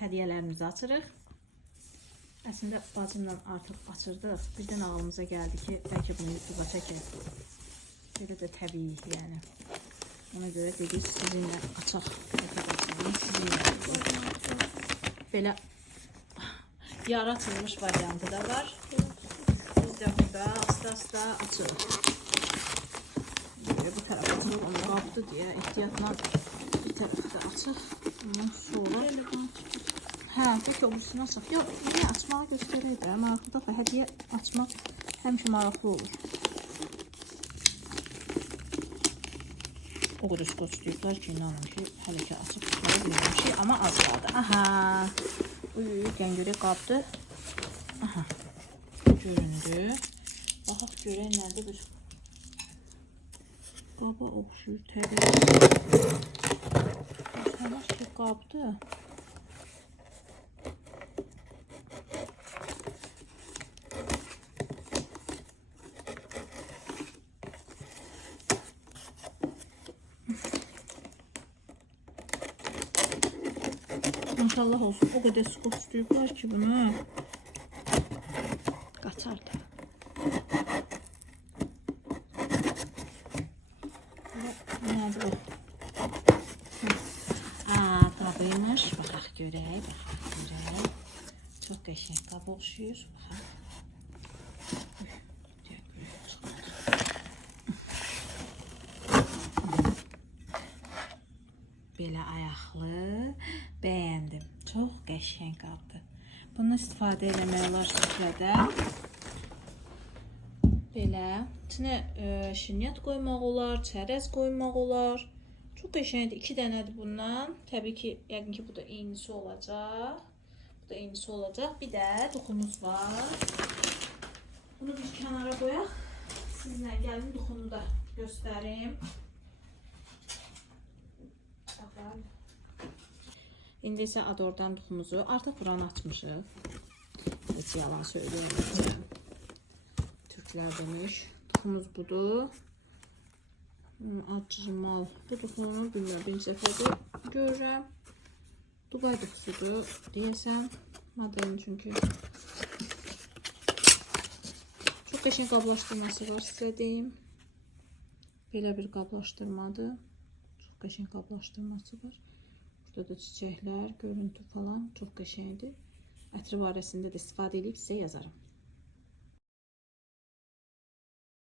hədiyyələrimizi açırıq. Əslində bacımla artıq açırdıq. Birdən ağlımıza gəldi ki, bəlkə bunu YouTube'a çəkək. Belə də təbii, yəni. Ona görə dedik, sizinlə açaq. Belə yarı açılmış variantı da var. Biz də burada asta-asta açırıq. Bu tərəf açılıb, onu qabdı deyə ehtiyatla bir tərəfdə açıq. Ondan sonra bəlkə o birisini açaq. Yox, yine açmağı göstərəydir. Maraqlıdır da hədiyyə açmaq həmişə maraqlı olur. O qədər skoç deyiblər ki, inanın ki, hələ ki açıb tutmağı bilməmişik, amma az qaldı. Aha, gəlin görək qabdı. Aha, göründü. Baxaq görək nədir bir qaba oxşuyur təbii. Göstərmək ki, qabdı. Maşallah olsun, o qədər skoç deyiblər ki, bunu qaçar da. Nədir o? Qabıymış. Baxaq görək, Çox qəşəng qab oxşuyur. Belə ayaqlı, bəyəndim. Çox qəşəng qabdır. Bunu istifadə eləmək olar süfrədə. Belə içinə şirniyyat qoymaq olar, çərəz qoymaq olar. Çox qəşəngdir. 2 dənədir bundan. Təbii ki, yəqin ki, bu da eynisi olacaq. Bir də duxumuz var. Bunu bir kənara qoyaq. Sizlə gəlin duxumu da göstərim. İndi isə adordan duxumuzu artıq buranı açmışıq. Heç yalan söyləyeməyəcəm. Türklər demiş. Duxumuz budur. Acımal. Bu duxunu bilmirəm. Birinci dəfədə görürəm. Dubay duxusudur deyəsəm. Modelin çünki. Çox qəşəng qablaşdırması var, sizə deyim. Belə bir qablaşdırmadır. Çox qəşəng qablaşdırması var. Burada da çiçəklər, görüntü falan çox qəşəngdir. Ətri barəsində də istifadə edib sizə yazarım.